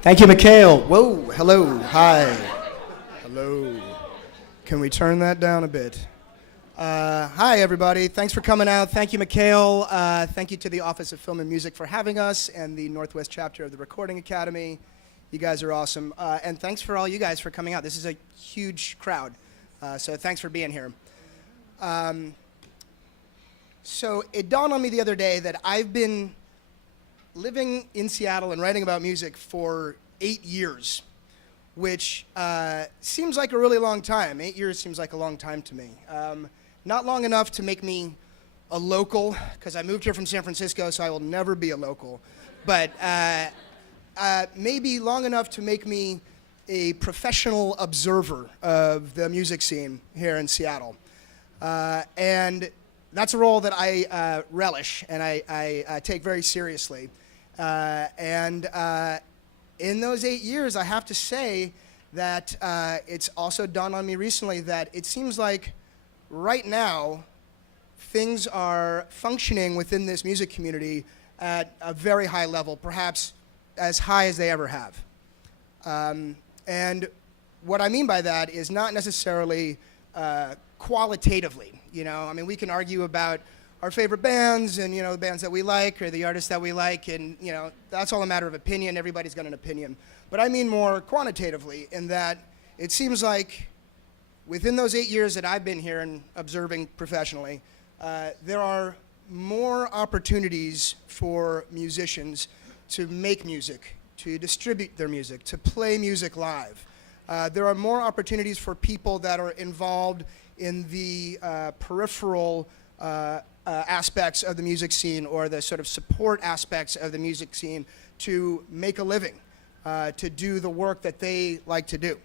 Thank you, Mikhail. Whoa, hello, hi. Hello. Can we turn that down a bit? Hi, everybody. Thanks for coming out. Thank you, Mikhail. Thank you to the Office of Film and Music for having us and the Northwest chapter of the Recording Academy. You guys are awesome. And thanks for all you guys for coming out. This is a huge crowd, so thanks for being here. So it dawned on me the other day that I've been living in Seattle and writing about music for 8 years, which seems like a really long time. 8 years seems like a long time to me. Not long enough to make me a local, because I moved here from San Francisco, so I will never be a local. But maybe long enough to make me a professional observer of the music scene here in Seattle. And that's a role that I relish and I take very seriously. In those 8 years, I have to say that it's also dawned on me recently that it seems like right now things are functioning within this music community at a very high level, perhaps as high as they ever have. And what I mean by that is not necessarily qualitatively. You know, I mean, we can argue about our favorite bands and, you know, the bands that we like or the artists that we like, and, you know, that's all a matter of opinion. Everybody's got an opinion. But I mean more quantitatively in that it seems like within those 8 years that I've been here and observing professionally, there are more opportunities for musicians to make music, to distribute their music, to play music live. There are more opportunities for people that are involved in the peripheral aspects of the music scene or the sort of support aspects of the music scene to make a living, to do the work that they like to do.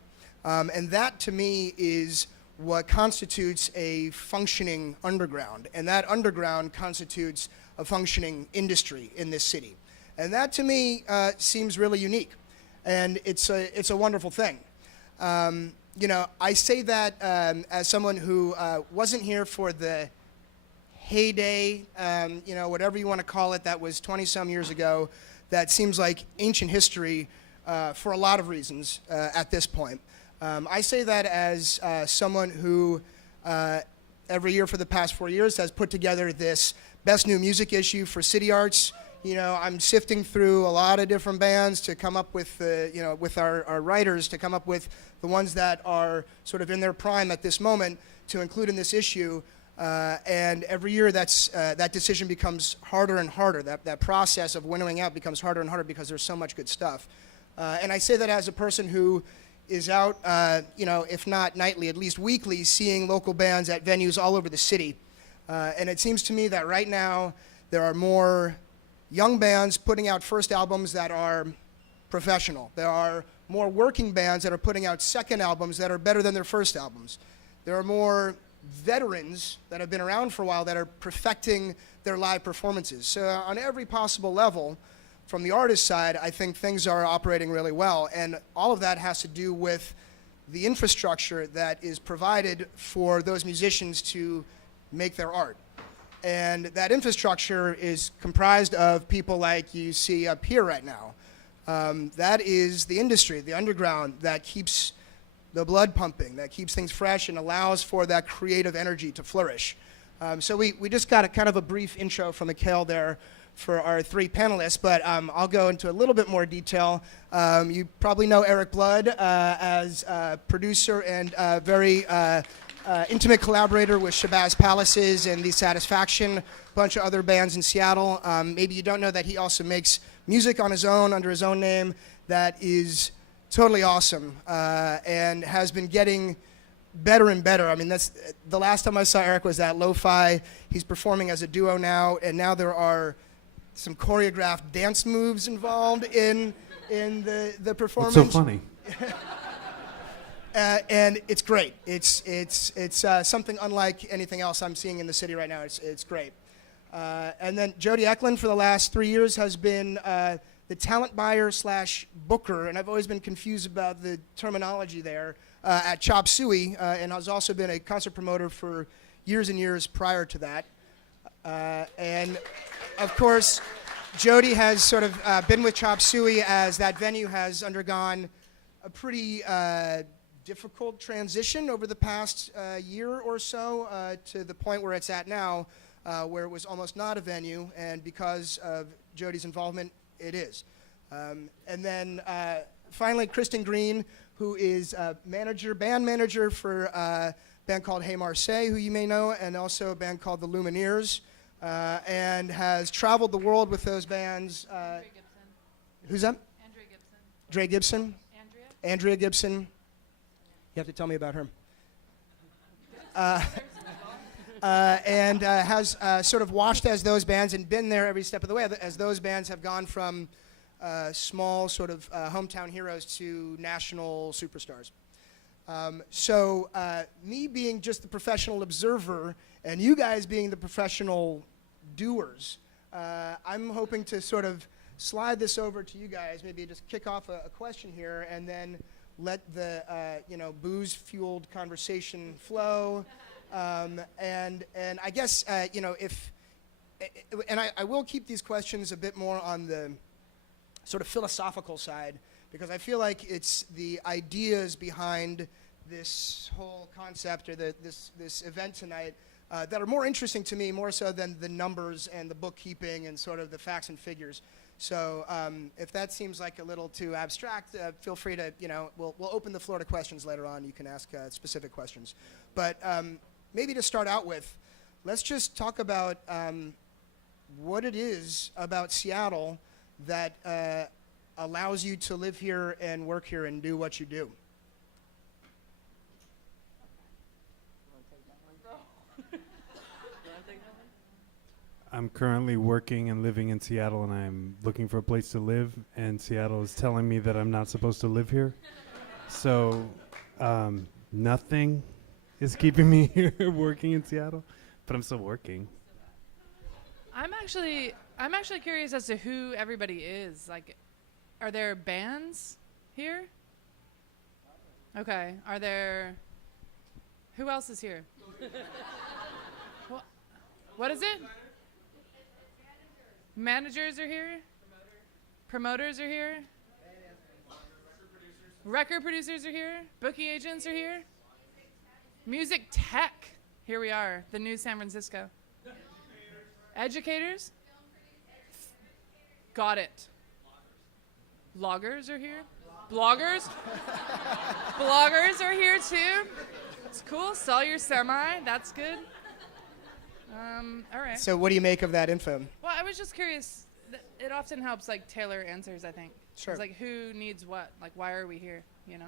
And that, to me, is what constitutes a functioning underground. And that underground constitutes a functioning industry in this city. And that, to me, seems really unique. And it's a wonderful thing. You know, I say that as someone who wasn't here for the heyday, you know, whatever you want to call it, that was 20-some years ago. That seems like ancient history for a lot of reasons at this point. I say that as someone who every year for the past 4 years has put together this Best New Music issue for City Arts. You know, I'm sifting through a lot of different bands to come up with, you know, with our writers to come up with the ones that are sort of in their prime at this moment to include in this issue. And every year that decision becomes harder and harder. That process of winnowing out becomes harder and harder because there's so much good stuff. And I say that as a person who is out, you know, if not nightly, at least weekly, seeing local bands at venues all over the city. And it seems to me that right now there are more young bands putting out first albums that are professional. There are more working bands that are putting out second albums that are better than their first albums. There are more veterans that have been around for a while that are perfecting their live performances. So on every possible level, from the artist side, I think things are operating really well. And all of that has to do with the infrastructure that is provided for those musicians to make their art. And that infrastructure is comprised of people like you see up here right now. That is the industry, the underground, that keeps the blood pumping, that keeps things fresh and allows for that creative energy to flourish. So we just got a kind of a brief intro from Mikhail there for our three panelists, but I'll go into a little bit more detail. You probably know Eric Blood as a producer and very intimate collaborator with Shabazz Palaces and The Satisfaction, a bunch of other bands in Seattle. Maybe you don't know that he also makes music on his own, under his own name, that is totally awesome and has been getting better and better. I mean, that's the last time I saw Eric was at Lo-Fi. He's performing as a duo now, and now there are some choreographed dance moves involved in the performance. What's so funny? And it's great. It's something unlike anything else I'm seeing in the city right now. It's great. And then Jody Eklund for the last 3 years has been the talent buyer / booker, and I've always been confused about the terminology there, at Chop Suey, and has also been a concert promoter for years and years prior to that. And of course, Jody has sort of been with Chop Suey as that venue has undergone a pretty difficult transition over the past year or so to the point where it's at now, where it was almost not a venue, and because of Jody's involvement, it is. And then finally, Kristen Green, who is band manager for a band called Hey Marseille, who you may know, and also a band called the Lumineers, and has traveled the world with those bands. Andrea Gibson. Who's that? Andrea Gibson. Dre Gibson? Andrea Gibson. You have to tell me about her. And has sort of watched as those bands and been there every step of the way as those bands have gone from small sort of hometown heroes to national superstars. So me being just the professional observer and you guys being the professional doers, I'm hoping to sort of slide this over to you guys, maybe just kick off a question here and then let the booze-fueled conversation flow. And I guess, I will keep these questions a bit more on the sort of philosophical side, because I feel like it's the ideas behind this whole concept or this event tonight that are more interesting to me, more so than the numbers and the bookkeeping and sort of the facts and figures. So if that seems like a little too abstract, feel free to, we'll open the floor to questions later on. You can ask specific questions. But maybe to start out with, let's just talk about what it is about Seattle that allows you to live here and work here and do what you do. I'm currently working and living in Seattle, and I'm looking for a place to live, and Seattle is telling me that I'm not supposed to live here. So nothing is keeping me here working in Seattle, but I'm still working. I'm actually curious as to who everybody is. Like, are there bands here? Okay. Are there? Who else is here? What is it? Managers are here. Promoters are here. Record producers are here. Booking agents are here. Music tech. Here we are, the new San Francisco. Educators. Got it. Loggers are here. Bloggers. Bloggers are here too. It's cool. Sell your semi. That's good. All right. So what do you make of that info? Well, I was just curious. It often helps, like, tailor answers, I think. Sure. It's like, who needs what? Like, why are we here? I'm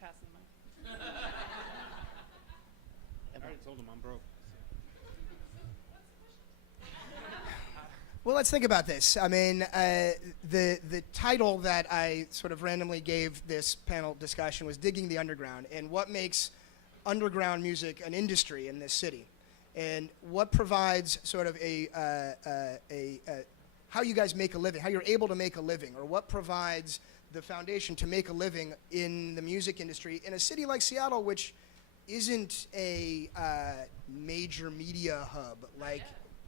passing the mic. I already told him I'm broke. Well, let's think about this. I mean, the title that I sort of randomly gave this panel discussion was Digging the Underground, and what makes underground music an industry in this city. And what provides sort of how you guys make a living, how you're able to make a living, or what provides the foundation to make a living in the music industry in a city like Seattle, which isn't a major media hub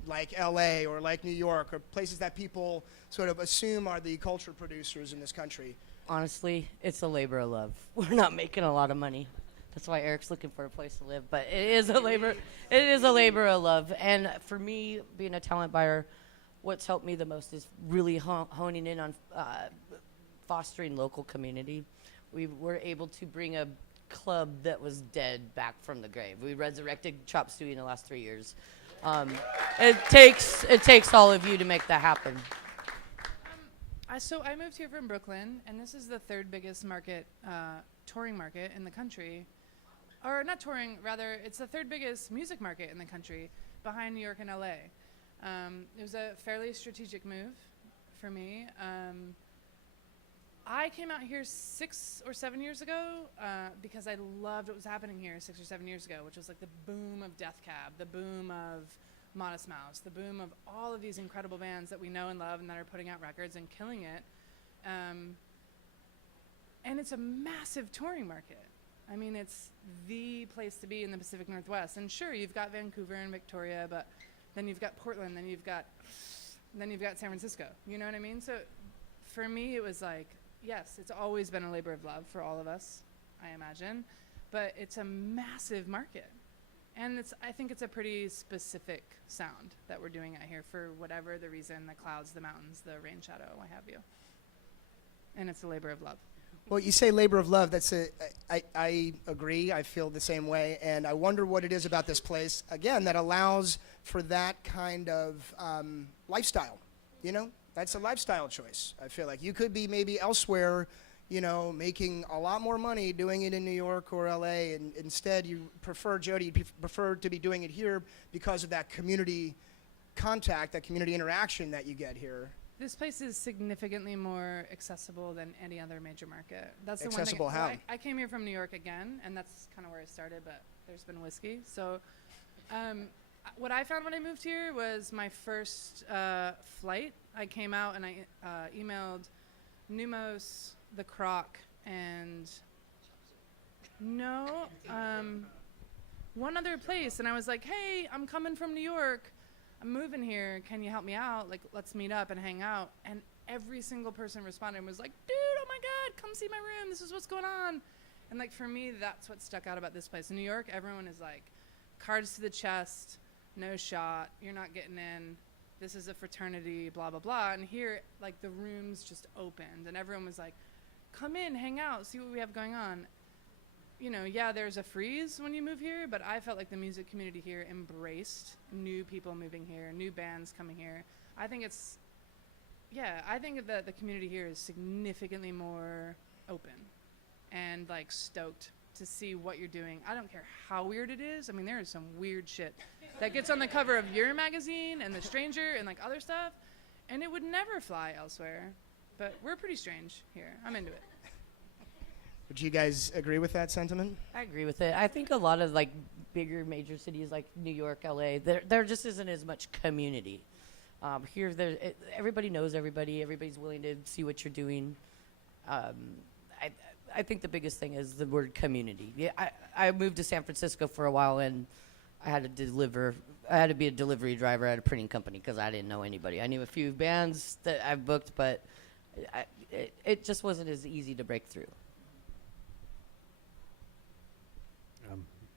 like LA or like New York, or places that people sort of assume are the culture producers in this country. Honestly, it's a labor of love. We're not making a lot of money. That's why Eric's looking for a place to live. But it is a labor of love. And for me, being a talent buyer, what's helped me the most is really honing in on fostering local community. We were able to bring a club that was dead back from the grave. We resurrected Chop Suey in the last 3 years. It takes all of you to make that happen. So I moved here from Brooklyn, and this is the third biggest market, touring market in the country. Or not touring, rather, it's the third biggest music market in the country, behind New York and LA. It was a fairly strategic move for me. I came out here 6 or 7 years ago because I loved what was happening here 6 or 7 years ago, which was like the boom of Death Cab, the boom of Modest Mouse, the boom of all of these incredible bands that we know and love and that are putting out records and killing it. And it's a massive touring market. I mean, it's the place to be in the Pacific Northwest. And sure, you've got Vancouver and Victoria, but then you've got Portland, then you've got And then you've got San Francisco. You know what I mean? So for me, it was like, yes, it's always been a labor of love for all of us, I imagine. But it's a massive market. And I think it's a pretty specific sound that we're doing out here for whatever the reason, the clouds, the mountains, the rain shadow, what have you. And it's a labor of love. Well, you say labor of love. I agree. I feel the same way. And I wonder what it is about this place, again, that allows for that kind of lifestyle. You know, that's a lifestyle choice. I feel like you could be maybe elsewhere, you know, making a lot more money doing it in New York or LA. And instead, you prefer, Jody, you prefer to be doing it here because of that community contact, that community interaction that you get here. This place is significantly more accessible than any other major market. That's the Accessible one thing. how? Well, I came here from New York again, and that's kind of where I started, but there's been whiskey. So what I found when I moved here was my first flight. I came out and I emailed Numos, The Croc, and one other place. And I was like, hey, I'm coming from New York. I'm moving here. Can you help me out? Like, let's meet up and hang out. And every single person responded and was like, dude, oh my God, come see my room. This is what's going on. And like, for me, that's what stuck out about this place. In New York, everyone is like, cards to the chest, no shot, you're not getting in. This is a fraternity, blah, blah, blah. And here, like, the rooms just opened and everyone was like, come in, hang out, see what we have going on. You know, yeah, there's a freeze when you move here, but I felt like the music community here embraced new people moving here, new bands coming here. I think that the community here is significantly more open and like stoked to see what you're doing. I don't care how weird it is. I mean, there is some weird shit that gets on the cover of your magazine and The Stranger and like other stuff, and it would never fly elsewhere. But we're pretty strange here. I'm into it. Would you guys agree with that sentiment? I agree with it. I think a lot of like bigger major cities like New York, LA, there just isn't as much community. Here, everybody knows everybody. Everybody's willing to see what you're doing. I think the biggest thing is the word community. Yeah, I moved to San Francisco for a while, and I had to be a delivery driver at a printing company because I didn't know anybody. I knew a few bands that I've booked, but it just wasn't as easy to break through.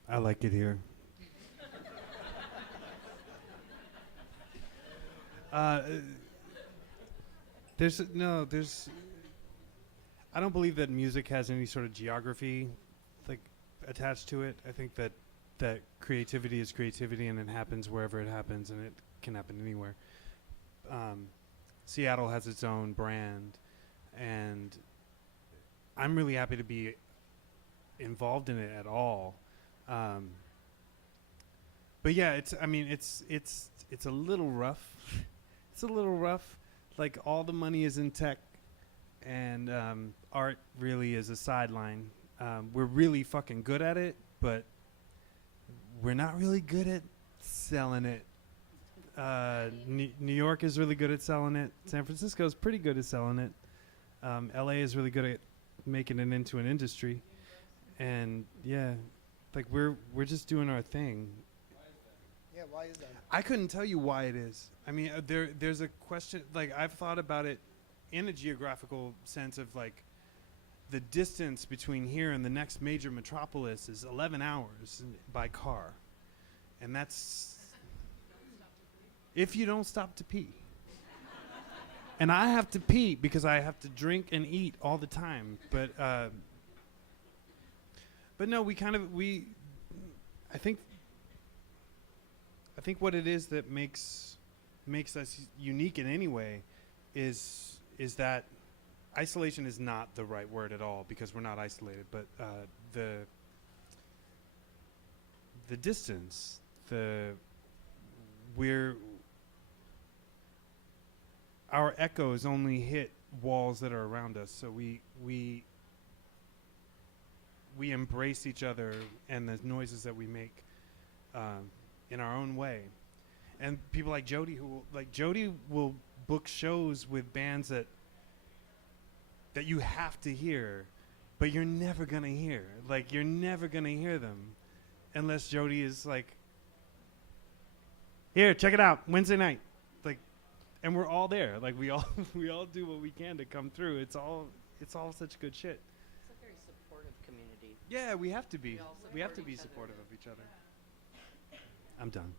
I like it here. I don't believe that music has any sort of geography like attached to it. I think that creativity is creativity, and it happens wherever it happens, and it can happen anywhere. Seattle has its own brand, and I'm really happy to be involved in it at all. But yeah, it's a little rough. It's a little rough. Like, all the money is in tech, and art really is a sideline. We're really fucking good at it, but we're not really good at selling it. New York is really good at selling it. San Francisco is pretty good at selling it. LA is really good at making it into an industry. And yeah, like we're just doing our thing. Yeah, why is that? I couldn't tell you why it is. I mean, there's a question, like, I've thought about it in a geographical sense of, like, the distance between here and the next major metropolis is 11 hours by car. And that's if you don't stop to pee. And I have to pee because I have to drink and eat all the time. But no, I think what it is that makes us unique in any way is that isolation is not the right word at all, because we're not isolated, but the distance, our echoes only hit walls that are around us, so we embrace each other and the noises that we make in our own way. And people like Jody, Jody will book shows with bands that you have to hear, but you're never gonna hear. Like, you're never gonna hear them unless Jody is like, here, check it out, Wednesday night. Like, and we're all there. Like we all we all do what we can to come through. It's all such good shit. It's a very supportive community. Yeah, we have to be. all We have to support be each other. supportive of each other. I'm done.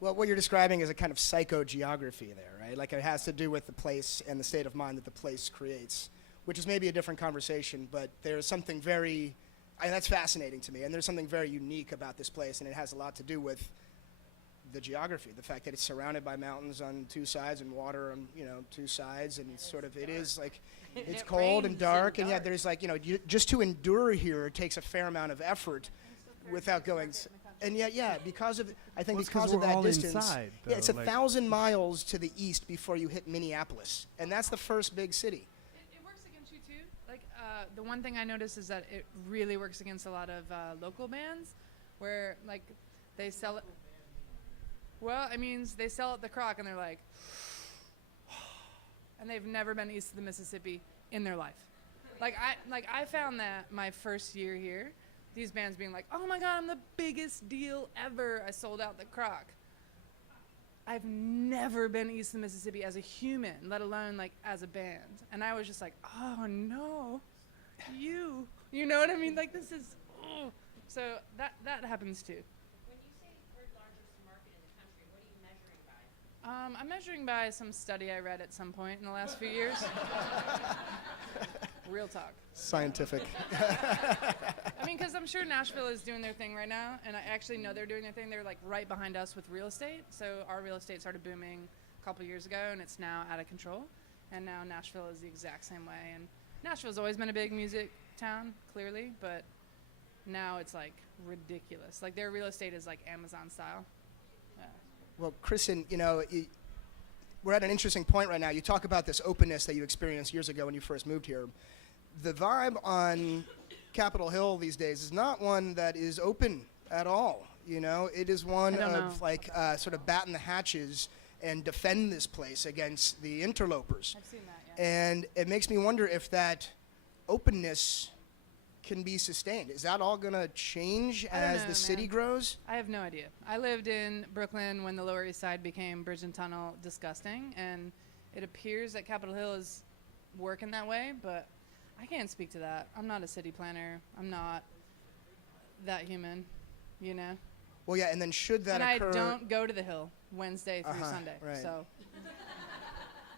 Well, what you're describing is a kind of psychogeography there, right? Like it has to do with the place and the state of mind that the place creates, which is maybe a different conversation, but there's something very, that's fascinating to me, and there's something very unique about this place, and it has a lot to do with the geography, the fact that it's surrounded by mountains on two sides and water on, two sides, and it's sort of, it is like, it's It cold and rains dark, and and yet dark. there's like, just to endure here takes a fair amount of effort without going, and yet, yeah, because of, I think Well, it's because 'cause of we're that all distance, inside, yeah, it's though, like- 1,000 miles to the east before you hit Minneapolis, and that's the first big city. It works against you too. Like the one thing I noticed is that it really works against a lot of local bands, where like they sell it. Well, it means they sell at the Croc and they're like, and they've never been east of the Mississippi in their life. I found that my first year here, these bands being like, oh my God, I'm the biggest deal ever. I sold out the Croc. I've never been east of the Mississippi as a human, let alone like as a band. And I was just like, oh no, you know what I mean? Like this is, oh. So that happens too. When you say third largest market in the country, what are you measuring by? I'm measuring by some study I read at some point in the last few years. Real talk. Scientific. I mean, because I'm sure Nashville is doing their thing right now, and I actually know they're doing their thing. They're like right behind us with real estate. So our real estate started booming a couple years ago, and it's now out of control. And now Nashville is the exact same way. And Nashville's always been a big music town, clearly, but now it's like ridiculous. Like their real estate is like Amazon style. Yeah. Well, Kristen, we're at an interesting point right now. You talk about this openness that you experienced years ago when you first moved here. The vibe on Capitol Hill these days is not one that is open at all. It is one I don't of know. sort of batten the hatches and defend this place against the interlopers. I've seen that, yeah. And it makes me wonder if that openness can be sustained. Is that all going to change I don't as know, the city man. grows? I have no idea. I lived in Brooklyn when the Lower East Side became Bridge and Tunnel disgusting, and it appears that Capitol Hill is working that way, but I can't speak to that. I'm not a city planner. I'm not that human, Well, yeah, and then should that and occur... I don't go to the Hill Wednesday through Sunday. right. So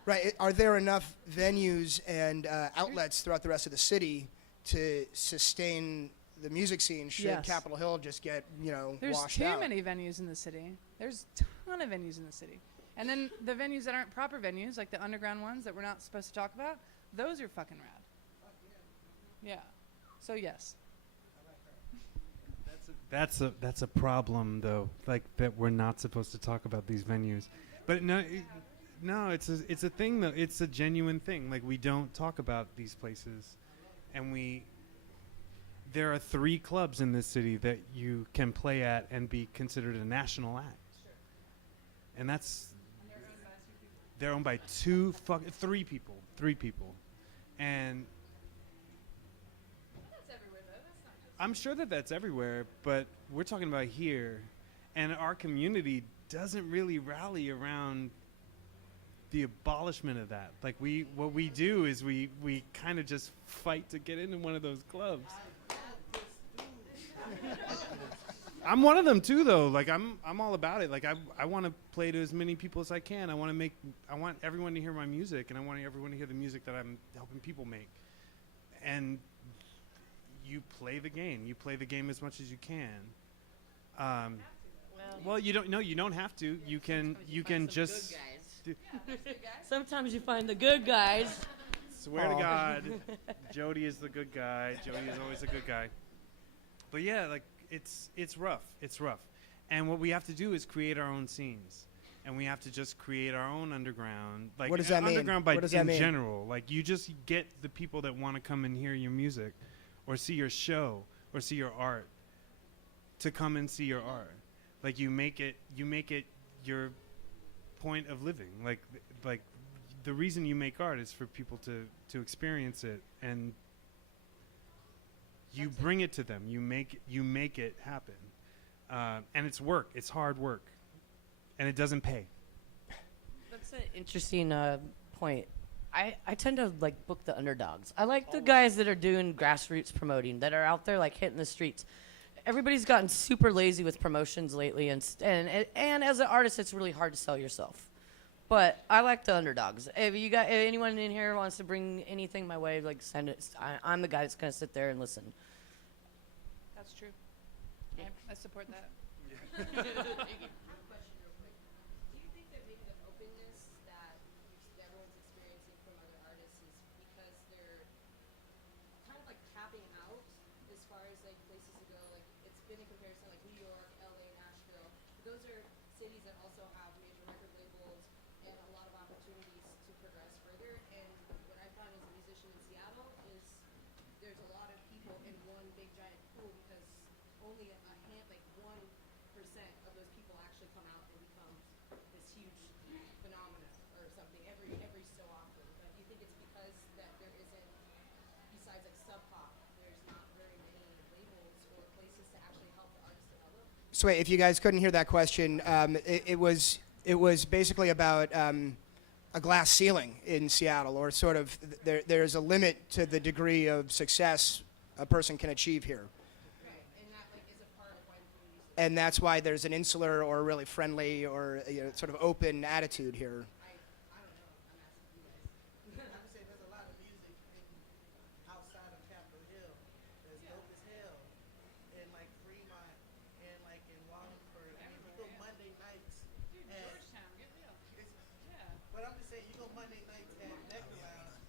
Right. Are there enough venues and outlets throughout the rest of the city to sustain the music scene should Yes. Capitol Hill just get, there's washed too out? many venues in the city. There's a ton of venues in the city. And then the venues that aren't proper venues, like the underground ones that we're not supposed to talk about, those are fucking rad. Yeah. So yes. That's a problem though. Like that we're not supposed to talk about these venues. But no, it's a thing though. It's a genuine thing. Like we don't talk about these places, and there are 3 clubs in this city that you can play at and be considered a national act. Sure. And that's they're owned by 3 people. 3 people. And That's everywhere though. That's not just I'm sure that that's everywhere, but we're talking about here, and our community doesn't really rally around the abolishment of that. Like what we do is we kind of just fight to get into one of those clubs. I'm one of them too, though. Like I'm all about it. Like I want to play to as many people as I can. I want everyone to hear my music, and I want everyone to hear the music that I'm helping people make. And you play the game. You play the game as much as you can. Well, you don't. No, you don't have to. You can just. Sometimes you find the good guys. Swear to God, Jody is the good guy. Jody is always a good guy. But yeah, like it's rough. It's rough. And what we have to do is create our own scenes, and we have to just create our own underground. Like What does that mean? underground by What does that in mean? general. Like you just get the people that want to come and hear your music, or see your show, or see your art, to come and see your art. Like you make it your point of living. Like the reason you make art is for people to experience it, and you bring it to them. You make it happen, and it's work. It's hard work, and it doesn't pay. That's an interesting point. I tend to like book the underdogs. I like the guys that are doing grassroots promoting, that are out there like hitting the streets. Everybody's gotten super lazy with promotions lately, and as an artist, it's really hard to sell yourself. But I like the underdogs. If you got if anyone in here wants to bring anything my way, like send it. I'm the guy that's gonna sit there and listen. That's true. I support that. I have a question real quick. Do you think that maybe the openness that everyone's experiencing from other artists is because they're kind of like capping out as far as like places to go? Like it's been a comparison like New York, LA, Nashville. Those are cities that also have major record labels and a lot of opportunities to progress further. And what I find as a musician in Seattle is there's a lot of people in one big giant pool because only a hand, like 1% of those people actually come out and become this huge phenomena or something every so often. But do you think it's because that there isn't, besides like sub pop, there's not very many labels or places to actually help the artists develop? So wait, if you guys couldn't hear that question, it was basically about a glass ceiling in Seattle, or sort of there's a limit to the degree of success a person can achieve here. And that like is a part of why the community's And that's why there's an insular or really friendly or sort of open attitude here. I don't know. I'm asking you guys. I would say there's a lot of music outside of Capitol Hill that's dope as hell, in like Fremont and like in Wallingford. I mean, you go Monday nights at, but I'm just saying, you go Monday nights at Nectar Lounge.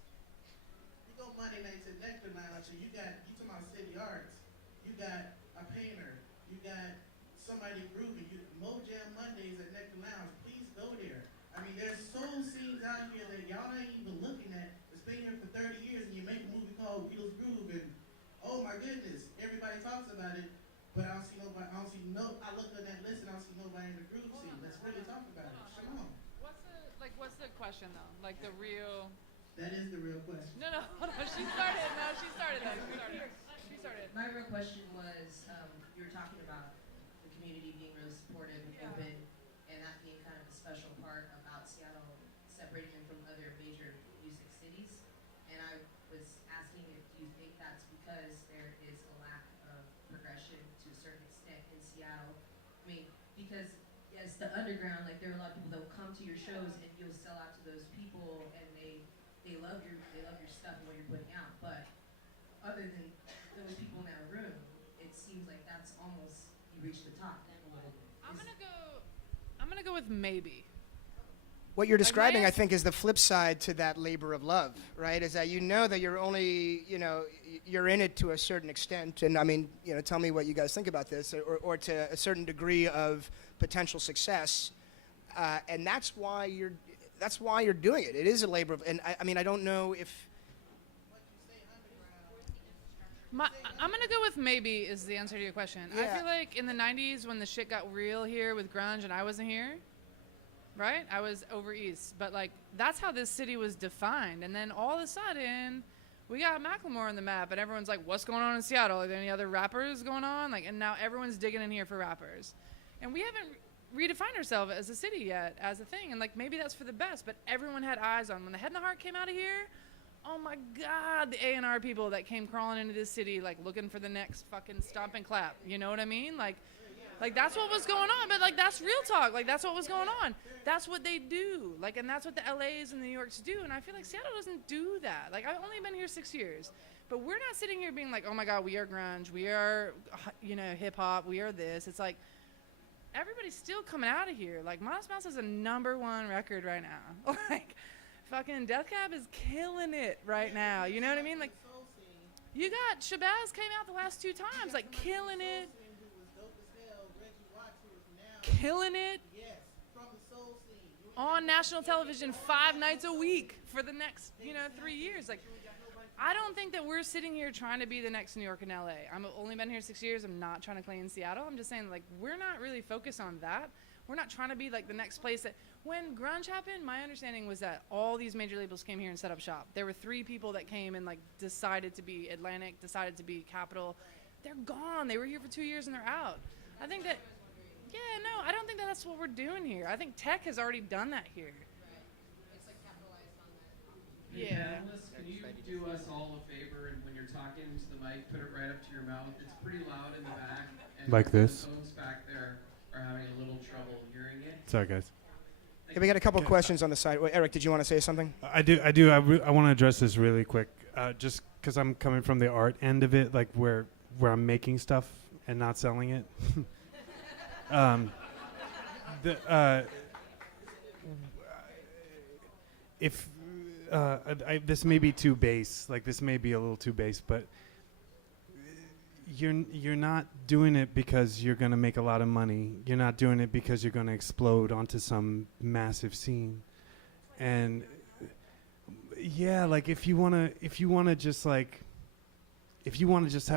You go Monday nights at Nectar Lounge, and you talking about city arts. You got a painter. You got somebody grooving. Mojam Mondays at Nectar Lounge. Please go there. I mean, there's soul scenes out here that y'all ain't even looking at. It's been here for 30 years, and you make a movie called Wheels Groove, and oh my goodness, everybody talks about it, but I don't see nobody. I look on that list and I don't see nobody in the groove scene. Let's really talk about it. Come on. What's the question though? Like the real. That is the real question. No, hold on. She started. No, she started. She started. My real question was, you were talking about the community being really supportive and open, and that being kind of a special part about Seattle, separating them from other major music cities. And I was asking if you think that's because there is a lack of progression to a certain extent in Seattle. I mean, because yes, the underground, like there are a lot of people that will come to your shows and you'll sell out to those people, and they love your stuff and what you're putting out. But other than those people in that room, it seems like that's almost you reach the top a little bit. I'm gonna go with maybe. What you're describing, my- I think, is the flip side to that labor of love, right? Is that that you're only, you're in it to a certain extent. And I mean, tell me what you guys think about this, or to a certain degree of potential success. And that's why you're doing it. It is a labor of, and I mean, I don't know if, I'm gonna go with maybe is the answer to your question. I Yeah. feel like in the 90s when the shit got real here with grunge and I wasn't here, right? I was over east, but like that's how this city was defined. And then all of a sudden, we got Macklemore on the map, and everyone's like, "What's going on in Seattle? Are there any other rappers going on?" Like, and now everyone's digging in here for rappers, and we haven't redefined ourselves as a city yet, as a thing. And like maybe that's for the best, but everyone had eyes on when the Head and the Heart came out of here. Oh my God, the A&R people that came crawling into this city, like looking for the next fucking stomp and clap. You know what I mean? Like that's what was going on. But like that's real talk. Like that's what was going on. That's what they do. Like, and that's what the LAs and the New Yorks do. And I feel like Seattle doesn't do that. Like I've only been here 6 years, but we're not sitting here being like, oh my God, we are grunge, we are, hip hop, we are this. It's like everybody's still coming out of here. Like Modest Mouse has a #1 record right now. Like. Fucking Death Cab is killing it right now. You know what I mean? Like, you got Shabazz came out the last 2 times, like killing it. Killing it on national television 5 nights a week for the next, 3 years. Like, I don't think that we're sitting here trying to be the next New York and LA. I've only been here 6 years. I'm not trying to claim Seattle. I'm just saying, like, we're not really focused on that. We're not trying to be like the next place that when grunge happened, my understanding was that all these major labels came here and set up shop. There were 3 people that came and like decided to be Atlantic, decided to be Capitol. They're gone. They were here for 2 years and they're out. I don't think that that's what we're doing here. I think tech has already done that here. Hey, Yeah. panelists, can you do us all a favor and when you're talking into the mic, put it right up to your mouth? It's pretty loud in the back. And Like this? The folks back there are having a little trouble hearing it. Sorry, guys. Yeah, we got a couple questions on the side. Wait, Eric, did you want to say something? I do. I want to address this really quick, just because I'm coming from the art end of it, like where I'm making stuff and not selling it. If this may be too base, like this may be a little too base, but you're not doing it because you're gonna make a lot of money. You're not doing it because you're gonna explode onto some massive scene. And yeah, like if you wanna just have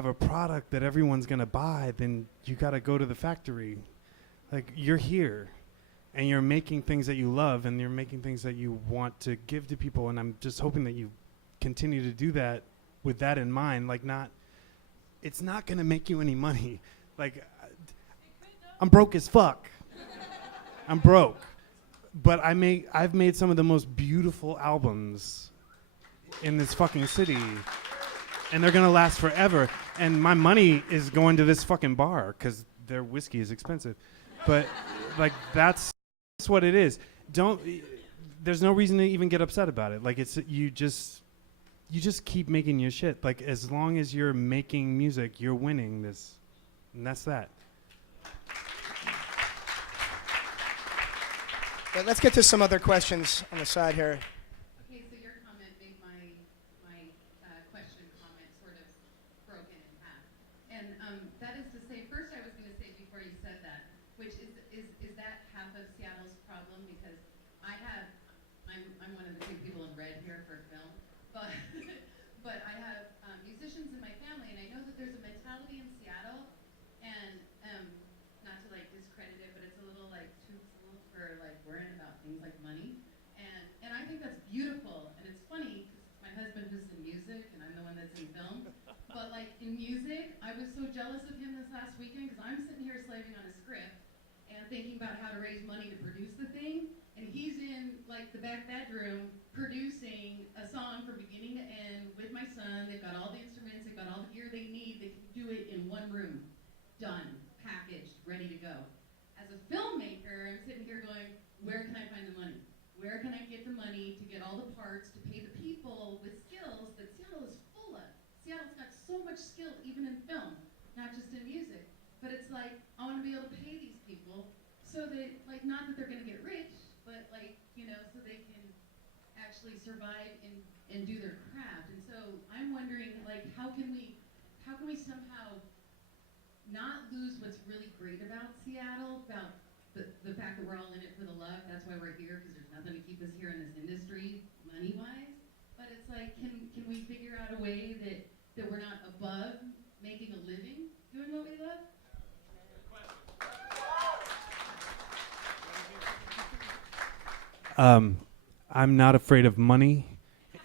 a product that everyone's gonna buy, then you gotta go to the factory. Like you're here and you're making things that you love and you're making things that you want to give to people, and I'm just hoping that you continue to do that with that in mind. Like it's not gonna make you any money. Like I'm broke as fuck. I'm broke. But I've made some of the most beautiful albums in this fucking city, and they're gonna last forever. And my money is going to this fucking bar because their whiskey is expensive. But like that's what it is. There's no reason to even get upset about it. Like you just keep making your shit. Like as long as you're making music, you're winning this, and that's that. Yeah, let's get to some other questions on the side here. Okay, so your comment made my question comment sort of broken in half. And that is to say, first I was going to say before you said that, which is that half of Seattle's problem? Because I'm one of the two people in red here for film, but but I have musicians in my family, and I know that there's a mentality in Seattle, and not to like discredit it, but it's a little like too cool for like worrying about things like money, and I think that's beautiful, and it's funny because my husband was in music and I'm the one that's in film, but like in music, I was so jealous of him this last weekend because I'm sitting here slaving on a script and thinking about how to raise money to produce the thing, and he's in like the back bedroom producing a song from beginning to end with my son. They've got all the instruments, they've got all the gear they need, they can do it in one room, done, packaged, ready to go. As a filmmaker, I'm sitting here going, where can I find the money? Where can I get the money to get all the parts, to pay the people with skills that Seattle is full of? Seattle's got so much skill, even in film, not just in music. But it's like, I want to be able to pay these people so that, like, not that they're going to get rich, but like, you know, so they can actually survive and do their craft. And so I'm wondering, like, how can we somehow not lose what's really great about Seattle, about the fact that we're all in it for the love. That's why we're here, because there's nothing to keep us here in this industry, money-wise. But it's like, can we figure out a way that we're not above making a living doing what we love? I'm not afraid of money.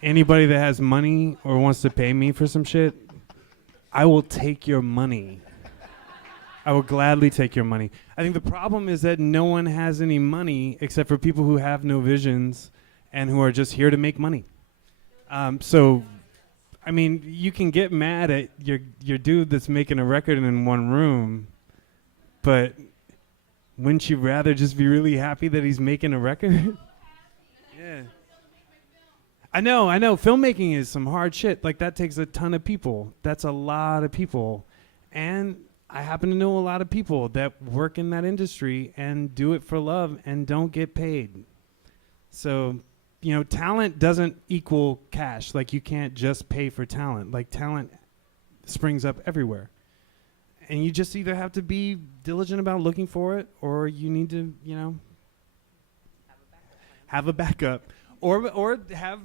Anybody that has money or wants to pay me for some shit, I will take your money. I will gladly take your money. I think the problem is that no one has any money except for people who have no visions and who are just here to make money. So, I mean, you can get mad at your dude that's making a record in one room, but wouldn't you rather just be really happy that he's making a record? Yeah. I know. Filmmaking is some hard shit. Like, that takes a ton of people. That's a lot of people. And I happen to know a lot of people that work in that industry and do it for love and don't get paid. So, you know, talent doesn't equal cash. Like, you can't just pay for talent. Like, talent springs up everywhere. And you just either have to be diligent about looking for it, or you need to, you know, have a backup. Or have,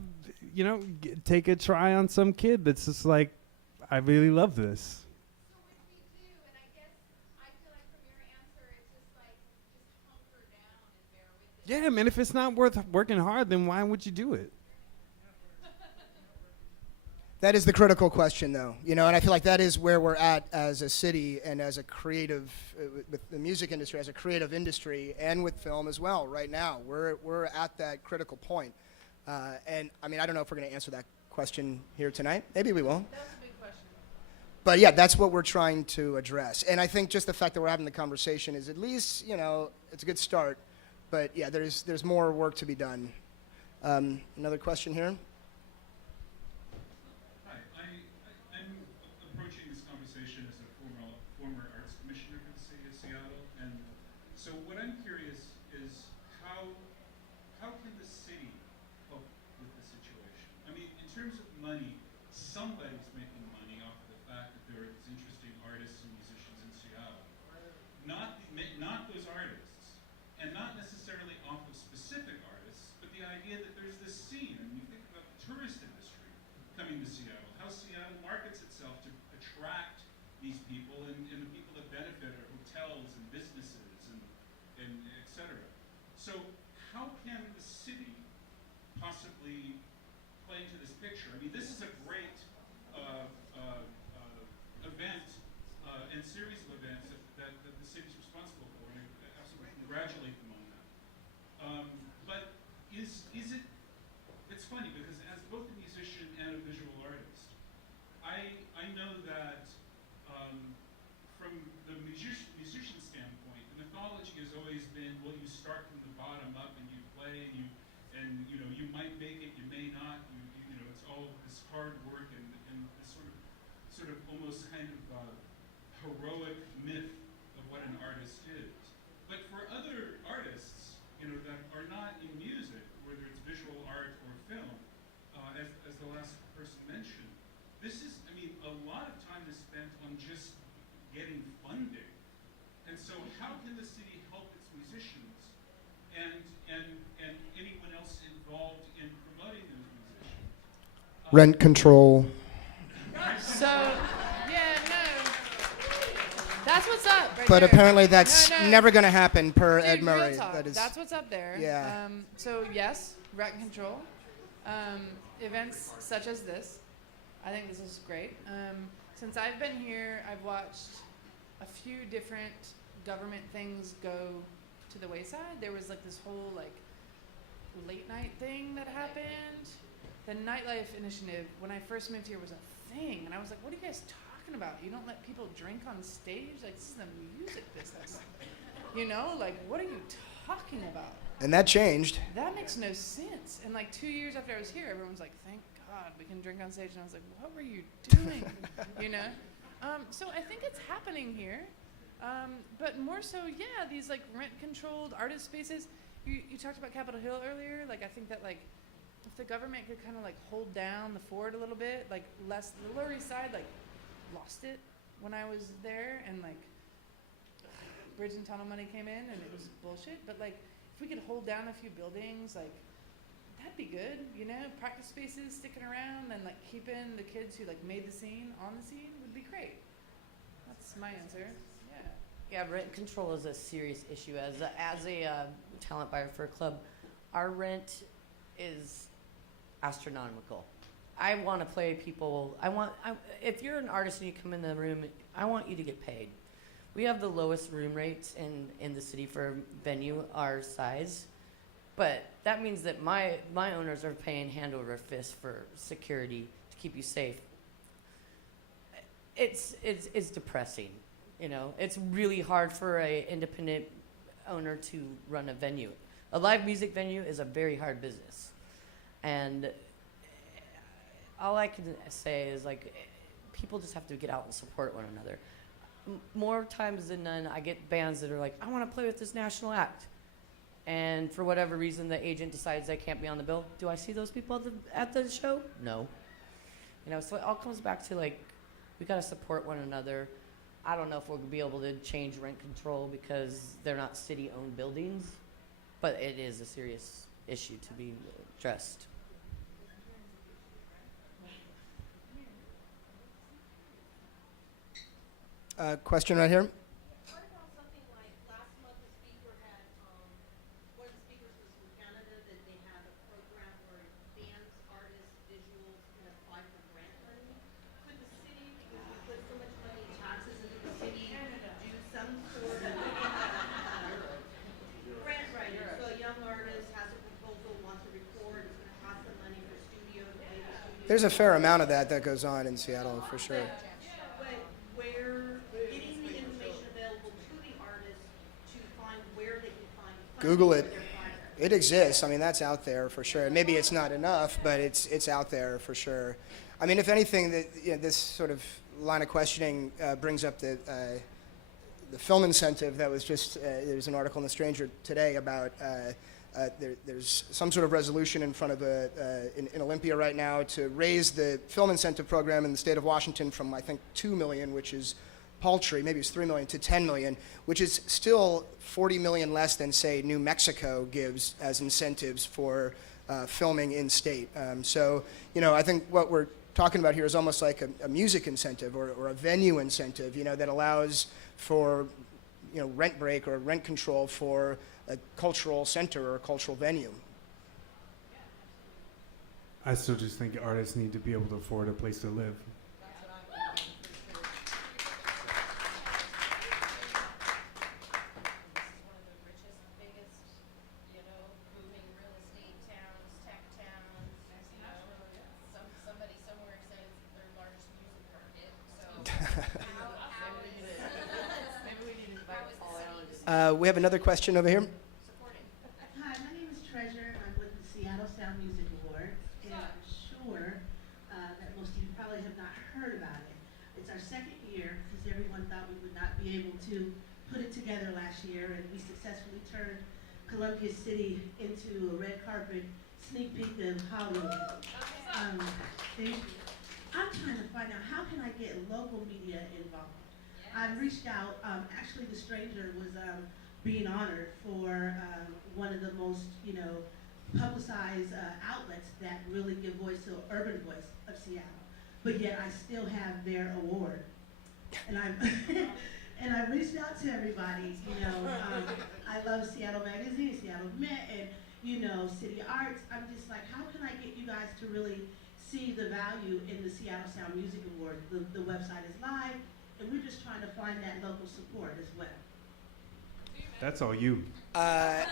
you know, take a try on some kid that's just like, I really love this. Yeah, man, if it's not worth working hard, then why would you do it? That is the critical question, though, you know, and I feel like that is where we're at as a city and as a creative, with the music industry, as a creative industry, and with film as well. Right now, we're at that critical point. And I mean, I don't know if we're going to answer that question here tonight. Maybe we will. That's a big question. But yeah, that's what we're trying to address. And I think just the fact that we're having the conversation is at least, it's a good start. But yeah, there's more work to be done. Another question here. Hi, I'm approaching this conversation as a former arts commissioner for the city of Seattle, and so what I'm curious is how can the city help with the situation? I mean, in terms of money, somebody's making money off of the fact that there are these interesting artists and musicians in Seattle. Not those artists, and not necessarily off of specific artists, but the idea that there's this scene, and you think about the tourist industry coming to Seattle, how Seattle markets itself to attract these people, and the people that benefit are hotels and businesses and et cetera. So how can the city possibly play into this picture? I mean, this is a great event and series of events that the city's responsible for, and I absolutely congratulate them on that. But is it? It's funny because as both a musician and a visual artist, I know that from the musician standpoint, the mythology has always been, well, you start from the bottom up and you play and you might make it, you may not. It's all this hard work and this sort of almost kind of heroic myth of what an artist is. But for other artists, that are not in music, whether it's visual art or film, as the last person mentioned, this is, I mean, a lot of time is spent on just getting funding. And so how can the city help its musicians and anyone else involved in promoting those musicians? Rent control. So, yeah, no. That's what's up. Right But there. apparently that's No, no. never going to happen per Dude, Ed Murray. Real talk. That is, That's what's up there. Yeah. So yes, rent control. Events such as this. I think this is great. Since I've been here, I've watched a few different government things go to the wayside. There was like this whole like late night thing that happened. The nightlife initiative, when I first moved here, was a thing, and I was like, "What are you guys talking about? You don't let people drink on stage? Like this is the music business, Like what are you talking about?" and that changed. That makes no sense. And like 2 years after I was here, everyone's like, "Thank God we can drink on stage." And I was like, "What were you doing?" So I think it's happening here, but more so, yeah. These like rent-controlled artist spaces. You talked about Capitol Hill earlier. Like I think that like if the government could kind of like hold down the fort a little bit, like less the Lower East Side like lost it when I was there, and like bridge and tunnel money came in and it was bullshit. But like if we could hold down a few buildings, like that'd be good, practice spaces sticking around and like keeping the kids who like made the scene on the scene would be great. That's my answer. Yeah. Yeah, rent control is a serious issue. As a talent buyer for a club, our rent is astronomical. I want to play people. If you're an artist and you come in the room, I want you to get paid. We have the lowest room rates in the city for a venue our size, but that means that my owners are paying hand over fist for security to keep you safe. It's depressing, It's really hard for a independent owner to run a venue. A live music venue is a very hard business, and all I can say is like people just have to get out and support one another. More times than none, I get bands that are like, I want to play with this national act. And for whatever reason, the agent decides they can't be on the bill. Do I see those people at the show? No. So it all comes back to like, we got to support one another. I don't know if we'll be able to change rent control because they're not city-owned buildings, but it is a serious issue to be addressed. Question right here. What about something like last month the speaker had, one of the speakers was from Canada, that they had a program where bands, artists, visuals can apply for grant money. Could the city, because we put so much money in taxes into the city, do some sort of grant writing? So a young artist has a proposal, wants to record, is going to have There's a fair amount of that goes on in Seattle for sure. But where getting the information available to the artists to find where they can find funding Google for it. their project. It exists. I mean, that's out there for sure. Maybe it's not enough, but it's out there for sure. I mean, if anything, this sort of line of questioning brings up the film incentive that was just there's an article in The Stranger today about there's some sort of resolution in front of in Olympia right now to raise the film incentive program in the state of Washington from I think 2 million, which is paltry, maybe it's 3 million, to 10 million, which is still 40 million less than say New Mexico gives as incentives for filming in state. So I think what we're talking about here is almost like a music incentive or a venue incentive, that allows for rent break or rent control for a cultural center or a cultural venue. I still just think artists need to be able to afford a place to live. One of the richest, biggest, booming real estate towns, tech towns. Somebody somewhere said it's their largest music market. So We have another question over here. supporting. Hi, my name is Treasure. I'm with the Seattle Sound Music Awards, and I'm sure that most of you probably have not heard about it. It's our second year because everyone thought we would not be able to put it together last year, and we successfully turned Columbia City into a red carpet sneak peek of Hollywood. Thank you. I'm trying to find out how can I get local media involved. I reached out. Actually, The Stranger was being honored for one of the most, publicized outlets that really give voice to the urban voice of Seattle. But yet, I still have their award, and I and I reached out to everybody. I love Seattle Magazine, Seattle Met, and City Arts. I'm just like, how can I get you guys to really see the value in the Seattle Sound Music Award? The website is live. And we're just trying to find that local support as well. That's all you. I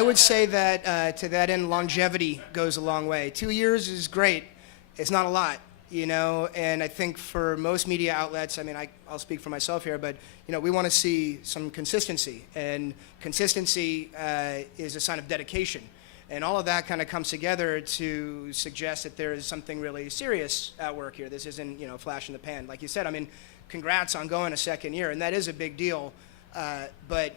would say that to that end, longevity goes a long way. 2 years is great. It's not a lot, and I think for most media outlets, I mean, I'll speak for myself here, but, we want to see some consistency. And consistency is a sign of dedication. And all of that kind of comes together to suggest that there is something really serious at work here. This isn't, flash in the pan. Like you said, I mean, congrats on going a second year, and that is a big deal. But,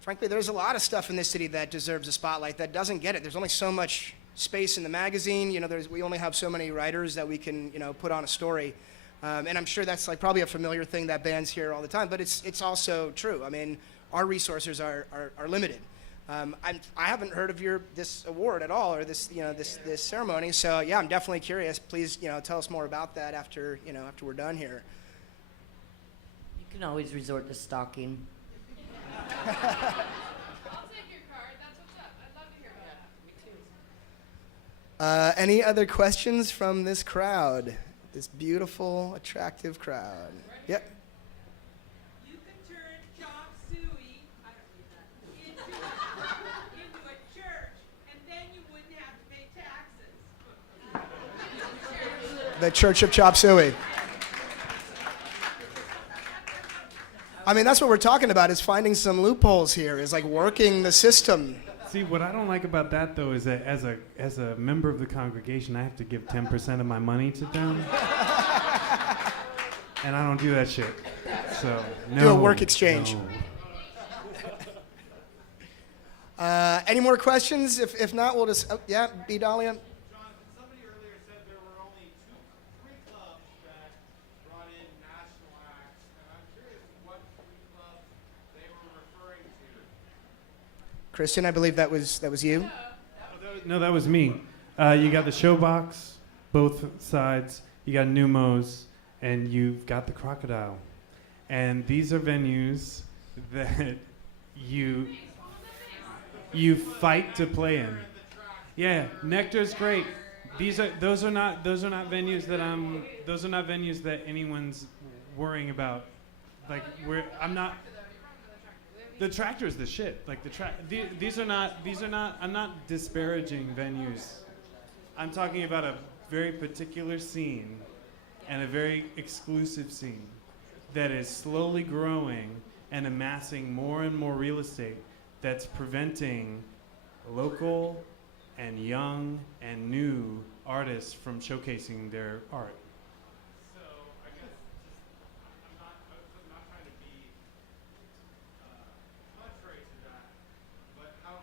frankly, there's a lot of stuff in this city that deserves a spotlight that doesn't get it. There's only so much space in the magazine. We only have so many writers that we can, put on a story. And I'm sure that's like probably a familiar thing that bands hear all the time, but it's also true. I mean, our resources are limited. I haven't heard of this award at all, or this ceremony. So yeah, I'm definitely curious. Please, tell us more about that after we're done here. You can always resort to stalking. I'll take your card. That's what's up. I'd love to hear about that. Any other questions from this crowd? This beautiful, attractive crowd. Yep. You could turn chop suey, I don't need that, into a church, and then you wouldn't have to pay taxes. The Church of Chop Suey. I mean, that's what we're talking about, is finding some loopholes here, is like working the system. See, what I don't like about that, though, is that as a member of the congregation, I have to give 10% of my money to them. And I don't do that shit. So, no. Do a work exchange. No. Any more questions? If not, we'll just, yeah, B. Dahlia. Jonathan, somebody earlier said there were only three clubs that brought in national acts, and I'm curious what three clubs they were referring to. Kristen, I believe that was you. No, that was me. You got the Showbox, both sides. You got Numos, and you've got the Crocodile. And these are venues that you fight to play in. Yeah, Nectar's great. Those are not venues that anyone's worrying about. Like I'm not. The Tractor's the shit. Like these are not. I'm not disparaging venues. I'm talking about a very particular scene, and a very exclusive scene, that is slowly growing and amassing more and more real estate. That's preventing local, and young, and new artists from showcasing their art. So I guess I'm not trying to be contrary to that, but how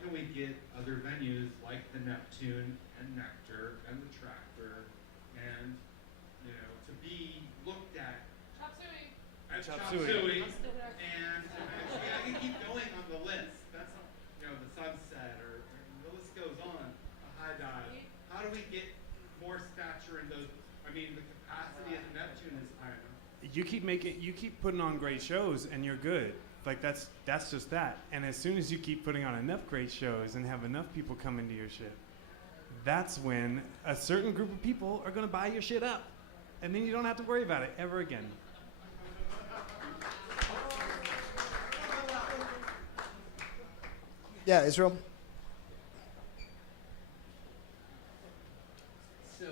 can we get other venues like the Neptune and Nectar and the Tractor and to be looked at Chop suey. at Chop Chop Suey. Suey, and eventually I can keep going on the list. That's the Sunset or the list goes on. A High Dive. How do we get more stature in those? I mean, the capacity of the Neptune is high enough. You keep putting on great shows, and you're good. Like that's just that. And as soon as you keep putting on enough great shows and have enough people come into your shit, that's when a certain group of people are gonna buy your shit up, and then you don't have to worry about it ever again. Yeah, Israel. So,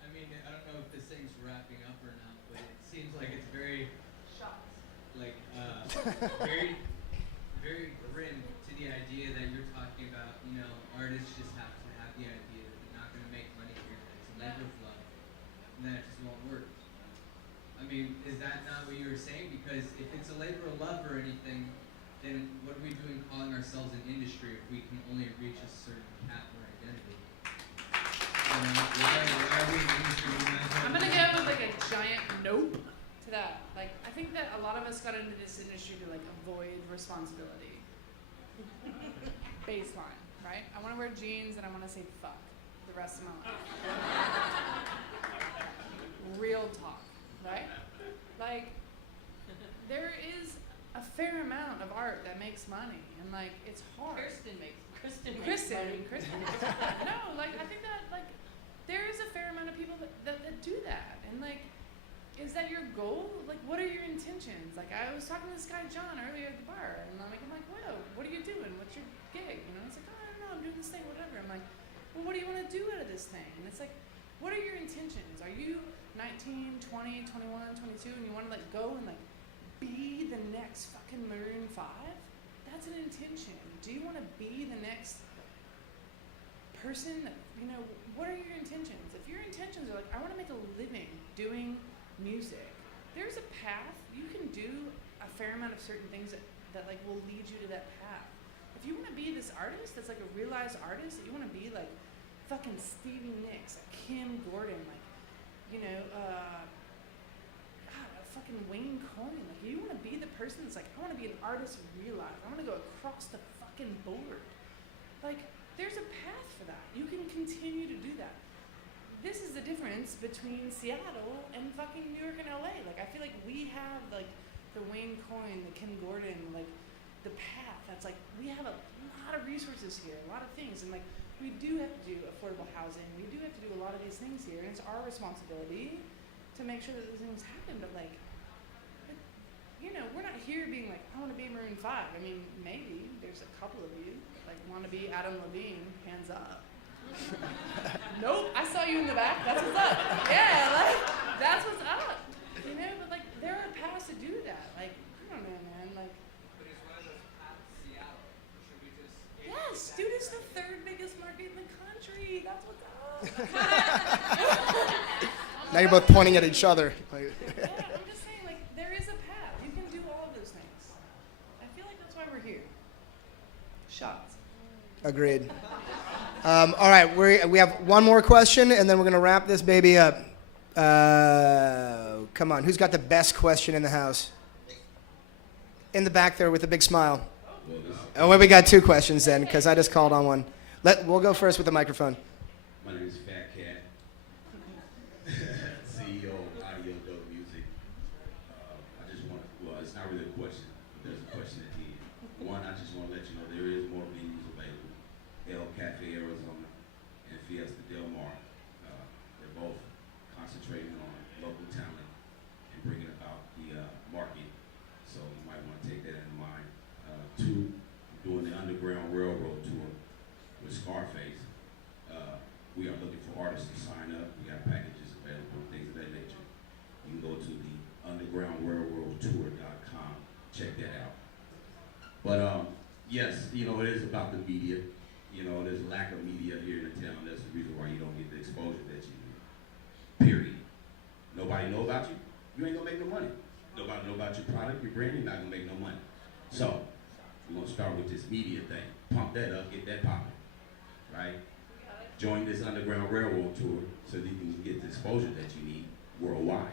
I mean, I don't know if this thing's wrapping up or not, but it seems like it's very, like, very, very grim to the idea that you're talking about. Artists just have to have the idea that they're not going to make money here, that it's a labor of love, and that it just won't work. I mean, is that not what you were saying? Because if it's a labor of love or anything, then what are we doing calling ourselves an industry if we can only reach a certain cap or identity? Why are we an industry? I'm gonna go with like a giant nope to that. Like, I think that a lot of us got into this industry to like avoid responsibility. Baseline, right? I want to wear jeans and I want to say fuck the rest of my life. Real talk, right? Like, there is a fair amount of art that makes money, and like it's hard. Kristen makes money. No, like I think that like there is a fair amount of people that do that, and like, is that your goal? Like, what are your intentions? Like, I was talking to this guy John earlier at the bar, and I'm like, whoa, what are you doing? What's your gig? It's like, oh, I don't know, I'm doing this thing, whatever. I'm like, well, what do you want to do out of this thing? And it's like, what are your intentions? Are you 19, 20, 21, 22, and you want to like go and like be the next fucking Maroon 5? That's an intention. Do you want to be the next person that, what are your intentions? If your intentions are like, I want to make a living doing music, there's a path. You can do a fair amount of certain things that like will lead you to that path. If you want to be this artist that's like a realized artist, that you want to be like fucking Stevie Nicks, Kim Gordon, like, fucking Wayne Coyne. Like, you want to be the person that's like, I want to be an artist realized. I want to go across the fucking board. Like, there's a path for that. You can continue to do that. This is the difference between Seattle and fucking New York and LA. Like, I feel like we have like the Wayne Coyne, the Kim Gordon, like the path. That's like, we have a lot of resources here, a lot of things, and like we do have to do affordable housing. We do have to do a lot of these things here, and it's our responsibility to make sure that those things happen. But like, we're not here being like, I want to be Maroon 5. I mean, maybe there's a couple of you that like want to be Adam Levine. Hands up. Nope, I saw you in the back. That's what's up. Yeah, like that's what's up. But like there are paths to do that. Like, I don't know, man. Like, But is one of those paths Seattle? Or should we just yes, dude, it's the third biggest market in the country. That's what's up. Now you're both pointing at each other. Like, Yeah, I'm just saying, like, there is a path. You can do all of those things. I feel like that's why we're here. Shots. agreed. All right, we have one more question, and then we're gonna wrap this baby up. Come on, who's got the best question in the house? In the back there with a big smile. Oh, well, we got two questions then, because I just called on one. We'll go first with the microphone. My name is Fat Cat, CEO of Audio Dope Music. I just want to, well, it's not really a question, but there's a question at the end. One, I just want to let you know there is more venues available. El Cafe, Arizona, and Fiesta Del Mar. They're both concentrating on local talent and bringing about the market. So artists to sign up. We got packages available, things of that nature. You can go to the undergroundrailroadtour.com. Check that out. But yes, you know, it is about the media. You know, there's a lack of media here in the town. That's the reason why you don't get the exposure that you need. Period. Nobody know about you. You ain't gonna make no money. Nobody know about your product, your brand. You're not gonna make no money. So we're gonna start with this media thing. Pump that up, get that popping, right? Join this Underground Railroad tour so that you can get the exposure that you need worldwide.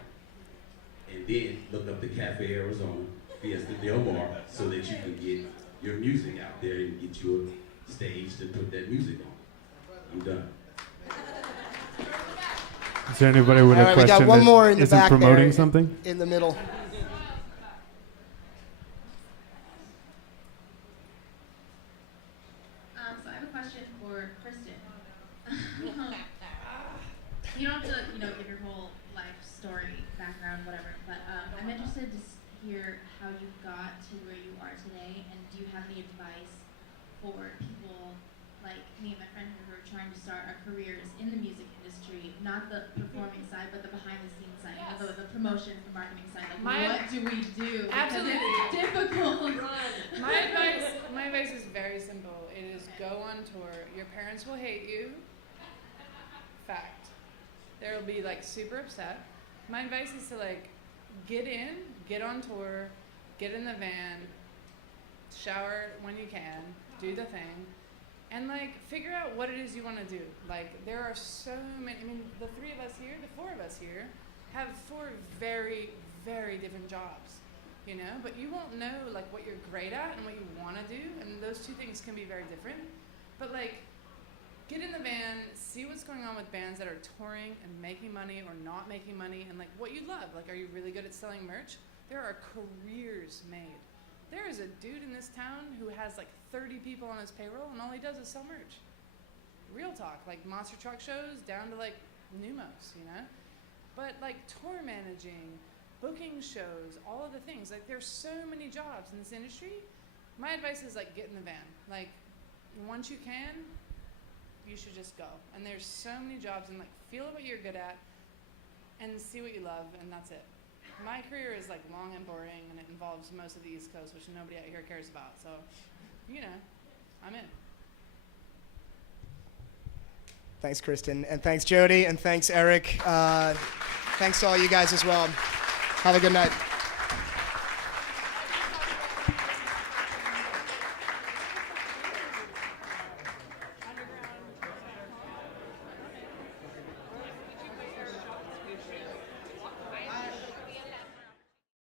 And then look up the Cafe Arizona, Fiesta Del Mar, so that you can get your music out there and get you a stage to put that music on. I'm done. Is there anybody with All a right, we question got one that more in the isn't back promoting there, something? in the middle. So I have a question for Kristen. You don't have to, give your whole life story, background, whatever. But I'm interested to hear how you got to where you are today, and do you have any advice for people like me and my friend who are trying to start our careers in the music industry, not the performing side, but the behind-the-scenes side, Yes. the promotion, the marketing side. Like, My- what do we do? Absolutely. Because it's difficult. My advice is very simple. It is go on tour. Your parents will hate you. Fact. They'll be like super upset. My advice is to like get on tour, get in the van, shower when you can, do the thing, and like figure out what it is you want to do. Like there are so many. I mean, the four of us here, have four very, very different jobs. But you won't know like what you're great at and what you want to do, and those two things can be very different. But like, get in the van, see what's going on with bands that are touring and making money or not making money, and like what you love. Like, are you really good at selling merch? There are careers made. There is a dude in this town who has like 30 people on his payroll, and all he does is sell merch. Real talk, like monster truck shows down to like Numos, But like tour managing, booking shows, all of the things. Like there's so many jobs in this industry. My advice is like get in the van. Like once you can, you should just go. And there's so many jobs, and like feel what you're good at and see what you love, and that's it. My career is like long and boring, and it involves most of the East Coast, which nobody out here cares about. So, I'm in. Thanks, Kristen, and thanks, Jody, and thanks, Eric. Thanks to all you guys as well. Have a good night.